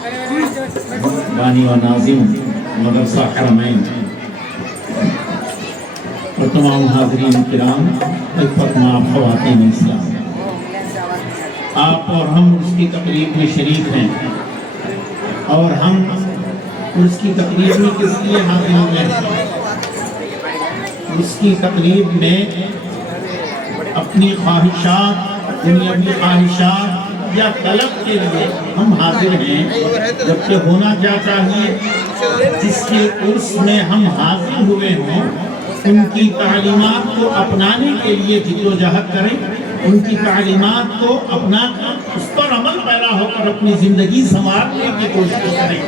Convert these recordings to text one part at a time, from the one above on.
بانی و ناظم مدرسہ حرمین اور تمام حاضرین کرام، محترمات خواتین اسلام، آپ اور ہم اس کی تقریب میں شریک ہیں، اور ہم اس کی تقریب میں کس لیے حاضر ہوئے ہیں؟ اس کی تقریب میں اپنی خواہشات، دنیاوی خواہشات یا طلب کے لیے ہم حاضر ہیں، جبکہ ہونا کیا چاہیے؟ جس کے عرس میں ہم حاضر ہوئے ہوں ان کی تعلیمات کو اپنانے کے لیے جد و جہد کریں، ان کی تعلیمات کو اپنا کر اس پر عمل پیدا ہو کر اپنی زندگی سنوارنے کی کوشش کریں،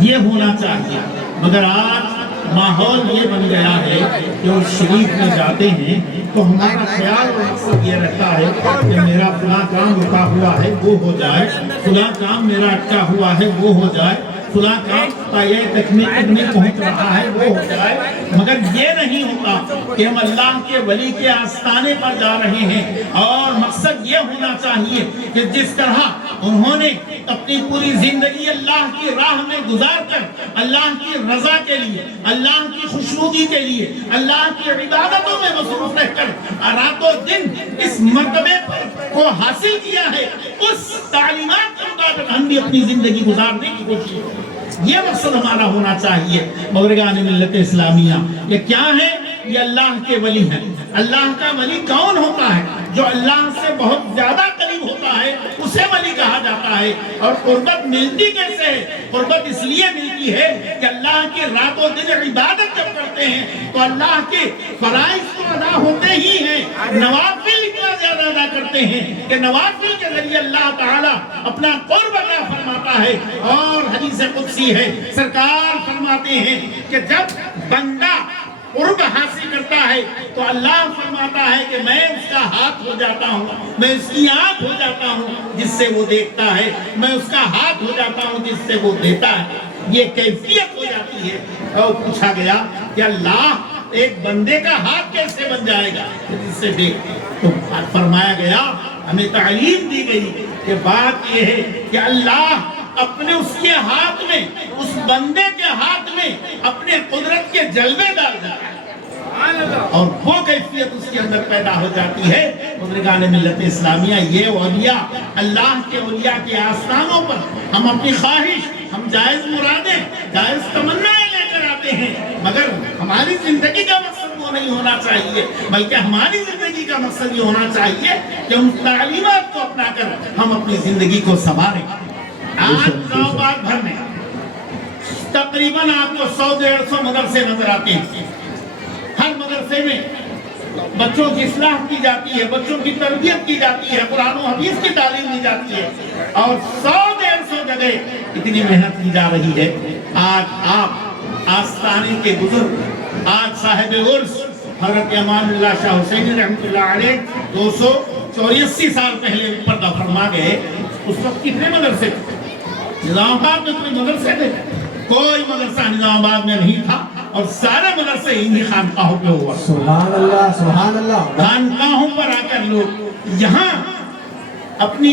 یہ ہونا چاہیے۔ مگر آج ماحول یہ بن گیا ہے کہ اس شریف میں جاتے ہیں تو ہمارا خیال اور مقصد یہ رہتا ہے کہ میرا فلاں کام رکا ہوا ہے وہ ہو جائے، فلاں کام میرا اٹکا ہوا ہے وہ ہو جائے، فلاں کام پایۂ تکمیل میں پہنچ رہا ہے وہ ہو جائے۔ مگر یہ نہیں ہوتا کہ ہم اللہ کے ولی کے آستانے پر جا رہے ہیں، اور مقصد یہ ہونا چاہیے کہ جس طرح انہوں نے اپنی پوری زندگی اللہ کی راہ میں گزار کر اللہ کی رضا کے لیے، اللہ کی خوشنودی کے لیے، اللہ کی عبادتوں میں مصروف رہ کر رات و دن اس مرتبے کو حاصل کیا ہے، اس تعلیمات کے مطابق ہم بھی اپنی زندگی گزارنے کی کوشش کریں۔ یہ مقصد ہمارا ہونا چاہیے۔ بزرگان ملت اسلامیہ یہ کیا ہے؟ یہ اللہ کے ولی ہیں۔ اللہ کا ولی کون ہوتا ہے؟ جو اللہ سے بہت زیادہ قریب ہوتا ہے اسے ولی کہا جاتا ہے۔ اور قربت ملتی کیسے ہے؟ قربت اس لیے ملتی ہے کہ اللہ کی رات و دن عبادت جب کرتے ہیں تو اللہ کے فرائض تو ادا ہوتے ہی ہیں، نوافل اتنا زیادہ ادا کرتے ہیں کہ نوافل کے ذریعے اللہ تعالیٰ اپنا قرب عطا فرماتا ہے۔ اور حدیث قدسی ہے، سرکار فرماتے ہیں کہ جب بندہ قرب حاصل کرتا ہے تو اللہ فرماتا ہے کہ میں اس کا ہاتھ ہو جاتا ہوں، میں اس کی آنکھ ہو جاتا ہوں جس سے وہ دیکھتا ہے، میں اس کا ہاتھ ہو جاتا ہوں جس سے وہ دیتا ہے۔ یہ کیفیت ہو جاتی ہے۔ اور پوچھا گیا کہ اللہ ایک بندے کا ہاتھ کیسے بن جائے گا جس سے دیکھتے؟ تو فرمایا گیا، ہمیں تعلیم دی گئی کہ بات یہ ہے کہ اللہ اپنے اس کے ہاتھ میں، اس بندے کے ہاتھ میں اپنے قدرت کے جلوے ڈال دیتا ہے، اور وہ کیفیت اس کے اندر پیدا ہو جاتی ہے۔ بزرگان ملت اسلامیہ یہ اولیاء، اللہ کے اولیاء کے آستانوں پر ہم اپنی خواہش، ہم جائز مرادیں، جائز تمنائیں لے کر آتے ہیں، مگر ہماری زندگی کا مقصد وہ نہیں ہونا چاہیے، بلکہ ہماری زندگی کا مقصد یہ ہونا چاہیے کہ ان تعلیمات کو اپنا کر ہم اپنی زندگی کو سنواریں۔ آج اسلام آباد بھر میں تقریباً آپ کو 100-150 مدرسے نظر آتے ہیں۔ ہر مدرسے میں بچوں کی اصلاح کی جاتی ہے، بچوں کی تربیت کی جاتی ہے، قرآن و حدیث کی تعلیم دی جاتی ہے، اور 100-150 جگہ اتنی محنت کی جا رہی ہے۔ آج آپ آستانے کے بزرگ، آج صاحب عرس حضرت امان اللہ شاہ حسینی رحمۃ اللہ علیہ 284 سال پہلے پردہ فرما گئے۔ اس وقت کتنے مدرسے تھے؟ نظام آباد میں کوئی مدرسے تھے؟ کوئی مدرسہ نظام آباد میں نہیں تھا، اور سارے مدرسے انہی خانقاہوں پہ ہوا۔ سبحان اللہ، سبحان اللہ۔ خانقاہوں پر آ کر لوگ یہاں اپنی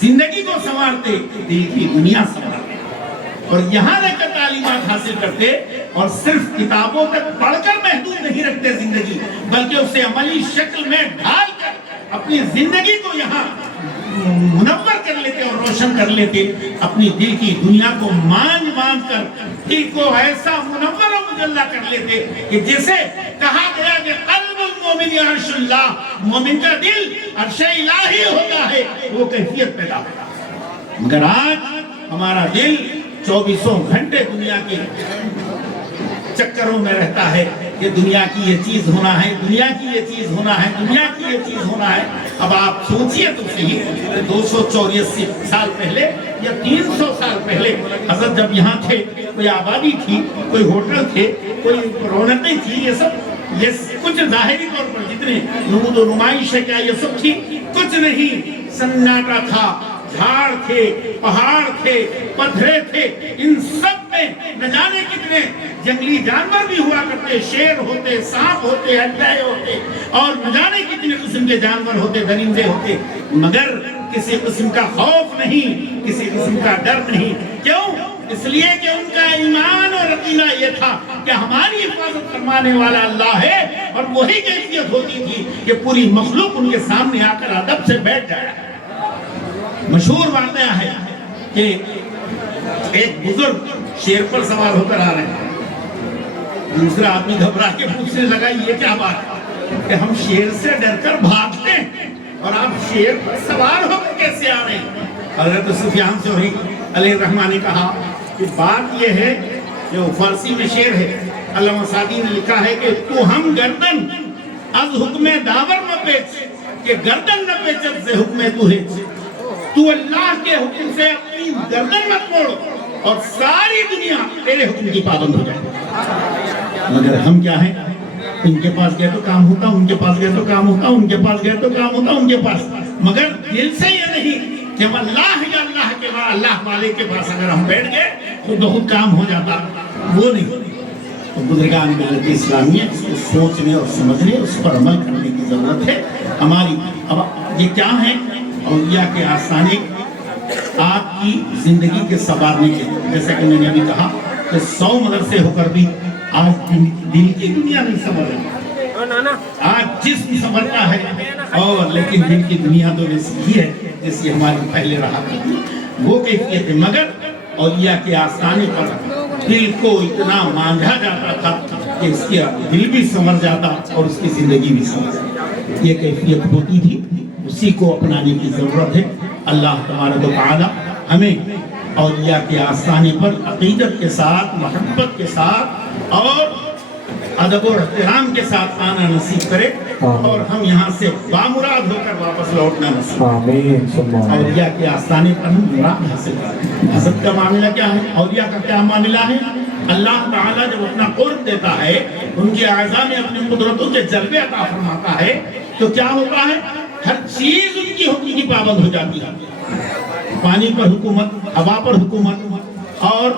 زندگی کو سنوارتے، دل کی دنیا سنوارتے، اور یہاں رہ کر تعلیمات حاصل کرتے، اور صرف کتابوں تک پڑھ کر محدود نہیں رکھتے زندگی، بلکہ اسے عملی شکل میں ڈھال کر اپنی زندگی کو یہاں منور کر لیتے اور روشن کر لیتے، اپنی دل کی دنیا کو مان کر دل کو ایسا منور و مجلہ کر لیتے کہ جسے کہا گیا کہ قلب المومن عرش اللہ، مومن کا دل عرش الہی ہوتا ہے، وہ کیفیت پیدا ہوتا ہے۔ مگر آج ہمارا دل 24 گھنٹے دنیا کے چکروں میں رہتا ہے کہ دنیا کی یہ چیز ہونا ہے، دنیا کی یہ چیز ہونا ہے، دنیا کی یہ چیز ہونا ہے۔ اب آپ سوچئے تو صحیح، 284 سال پہلے یا 300 سال پہلے حضرت جب یہاں تھے، کوئی آبادی تھی، کوئی ہوٹل تھے، کوئی رونقیں تھی، یہ کچھ ظاہری طور پر جتنے نمود و نمائش ہے کیا یہ سب تھی؟ کچھ نہیں، سناٹا تھا، جھاڑ تھے، پہاڑ تھے، پتھرے تھے، ان سب میں نہ جانے کتنے جنگلی جانور بھی ہوا کرتے، شیر ہوتے، سانپ ہوتے، ہڈے ہوتے، اور نہ جانے کتنے قسم کے جانور ہوتے، درندے ہوتے، مگر کسی قسم کا خوف نہیں، کسی قسم کا ڈر نہیں۔ کیوں؟ اس لیے کہ ان کا ایمان اور عقیدہ یہ تھا کہ ہماری حفاظت فرمانے والا اللہ ہے، اور وہی کیفیت ہوتی تھی کہ پوری مخلوق ان کے سامنے آ کر ادب سے بیٹھ جائے۔ مشہور واقعہ ہے کہ ایک بزرگ شیر پر سوار ہو کر آ رہے ہیں، دوسرا آدمی گھبرا کے پوچھنے لگا یہ کیا بات ہے کہ ہم شیر سے ڈر کر بھاگتے ہیں اور آپ شیر پر سوار ہو کر کیسے آ رہے ہیں؟ حضرت سفیان ثوری علیہ الرحمہ نے کہا کہ بات یہ ہے، جو فارسی میں شعر ہے، علامہ سعدی نے لکھا ہے کہ تو ہم گردن از حکم داور نہ پیچ، کہ گردن نہ پیچت سے حکم تو ہے، تو اللہ کے حکم سے اپنی گردن مت موڑو اور ساری دنیا تیرے حکم کی پابند ہو جائے۔ مگر ہم کیا ہیں؟ ان کے پاس گئے تو کام ہوتا، ان کے پاس گئے تو کام ہوتا، ان کے پاس گئے تو کام ہوتا، ان کے پاس، مگر دل سے یہ نہیں کہ ہم اللہ یا اللہ کے بعد اللہ والے کے پاس اگر ہم بیٹھ گئے تو بہت کام ہو جاتا، وہ نہیں۔ تو بزرگان ملت اسلامیہ اس کو سوچنے اور سمجھنے، اس پر عمل کرنے کی ضرورت ہے ہماری۔ اب یہ کیا ہے؟ اولیاء کے آستانے آپ کی زندگی کے سنوارنے کے، جیسا کہ میں نے ابھی کہا کہ 100 مدرسے ہو کر بھی آج دل کی دنیا نہیں سنور رہی، آج جسم سنورتا ہے اور لیکن دل کی دنیا تو ویسی ہی ہے جیسی ہماری پہلے رہا کرتی، وہ کیفیت ہے۔ مگر اولیاء کے آستانے پر دل کو اتنا مانجھا جاتا تھا کہ اس کا دل بھی سنور جاتا اور اس کی زندگی بھی سنور جاتی، یہ کیفیت ہوتی تھی، اسی کو اپنانے کی ضرورت ہے۔ اللہ تبارک و تعالی ہمیں اولیاء کے آستانے پر عقیدت کے ساتھ، محبت کے ساتھ اور ادب و احترام کے ساتھ آنا نصیب کرے، اور ہم یہاں سے بامراد ہو کر واپس لوٹنا نصیب کرے۔ اولیاء کے آستانے پر ہم مراد حاصل کریں۔ حضرت کا معاملہ کیا ہے؟ اولیاء کا کیا معاملہ ہے؟ اللہ تعالیٰ جب اپنا قرب دیتا ہے، ان کے اعضاء میں اپنی قدرتوں کے جلوے عطا فرماتا ہے، تو کیا ہوتا ہے؟ ہر چیز ان کی حکم کی پابند ہو جاتی ہے۔ پانی پر حکومت، ہوا پر حکومت، اور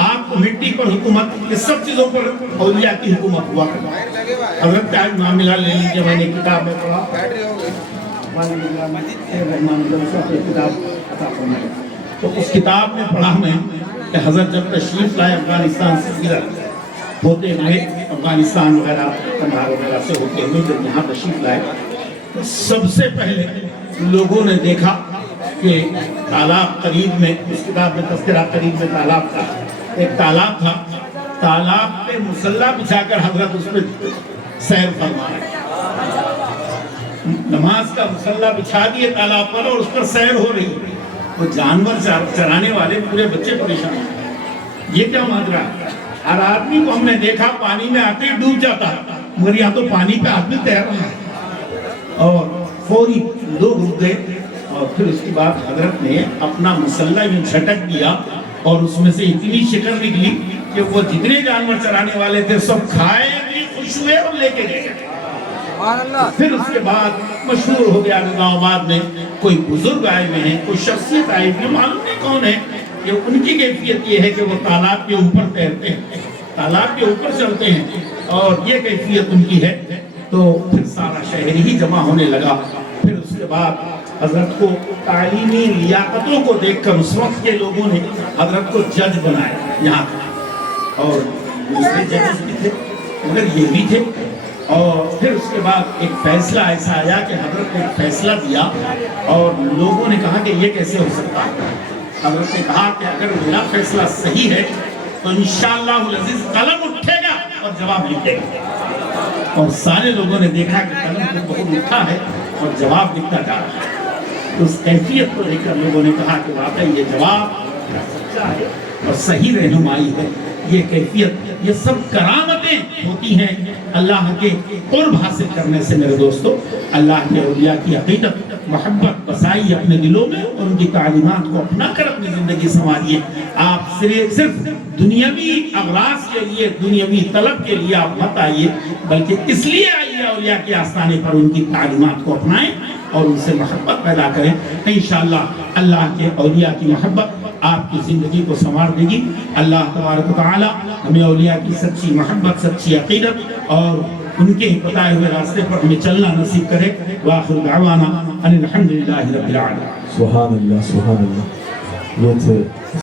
آپ کو مٹی پر حکومت، یہ سب چیزوں پر اولیاء کی حکومت ہوا کرتا ہے۔ حضرت کا ایک معاملہ لے لیجیے، میں نے کتاب میں پڑھا، تو اس کتاب میں پڑھا میں کہ حضرت جب تشریف لائے افغانستان سے ہجرت ہوتے ہوئے، افغانستان وغیرہ کندھار وغیرہ سے ہوتے ہوئے جب یہاں تشریف لائے، سب سے پہلے لوگوں نے دیکھا کہ تالاب قریب میں، اس کتاب میں تذکرہ قریب میں تالاب تھا، ایک تالاب تھا، تالاب پہ مصلی بچھا کر حضرت اس پہ سیر فرما رہے، نماز کا مصلی بچھا دیے تالاب پر اور اس پر سیر ہو رہی، وہ جانور چرانے والے پورے بچے پریشان ہیں، یہ کیا ماجرا ہے؟ ہر آدمی کو ہم نے دیکھا پانی میں آتے ڈوب جاتا، مگر یہاں تو پانی پہ آدمی تیر رہا ہے۔ اور فوری لوگ رک گئے، اور پھر اس کے بعد حضرت نے اپنا مصلی میں جھٹک دیا اور اس میں سے اتنی شکر نکلی کہ وہ جتنے جانور چرانے والے تھے سب کھائے بھی، خوش ہوئے اور لے کے گئے۔ پھر اس کے بعد مشہور ہو گیا گاؤں آباد میں کوئی بزرگ آئے ہوئے ہیں، کوئی شخصیت آئی ہوئی، معلوم نہیں کون ہے، کہ ان کی کیفیت یہ ہے کہ وہ تالاب کے اوپر تیرتے ہیں، تالاب کے اوپر چلتے ہیں، اور یہ کیفیت ان کی ہے۔ تو پھر سارا شہر ہی جمع ہونے لگا۔ پھر اس کے بعد حضرت کو تعلیمی لیاقتوں کو دیکھ کر اس وقت کے لوگوں نے حضرت کو جج بنایا یہاں، اور دوسرے ججز بھی تھے مگر یہ بھی تھے۔ اور پھر اس کے بعد ایک فیصلہ ایسا آیا کہ حضرت نے ایک فیصلہ دیا، اور لوگوں نے کہا کہ یہ کیسے ہو سکتا ہے؟ حضرت نے کہا کہ اگر میرا فیصلہ صحیح ہے تو انشاءاللہ العزیز قلم اٹھے گا اور جواب لکھے گا۔ اور سارے لوگوں نے دیکھا کہ قلم تو بہت اٹھا ہے اور جواب لکھتا جا رہا ہے۔ تو اس کیفیت کو دیکھ کر لوگوں نے کہا کہ واقعی یہ جواب سچا ہے اور صحیح رہنمائی ہے۔ یہ کیفیت، یہ سب کرامتیں ہوتی ہیں اللہ کے قرب حاصل کرنے سے۔ میرے دوستو، اللہ کے اولیاء کی عقیدت، محبت بسائی اپنے دلوں میں، اور ان کی تعلیمات کو اپنا کر اپنی زندگی سنواریے۔ آپ صرف دنیاوی اغراض کے لیے، دنیاوی طلب کے لیے آپ مت آئیے، بلکہ اس لیے آئیے اولیاء کے آستانے پر ان کی تعلیمات کو اپنائیں اور ان سے محبت پیدا کریں۔ انشاءاللہ اللہ کے اولیاء کی محبت آپ کی زندگی کو سنوار دے گی۔ اللہ تبارک و تعالی ہمیں اولیاء کی سچی محبت، سچی عقیدت اور ان کے بتائے ہوئے راستے پر ہمیں چلنا نصیب کرے وآخر دعوانا ان الحمدللہ رب العالمین سبحان اللہ، سبحان اللہ. یہ تھے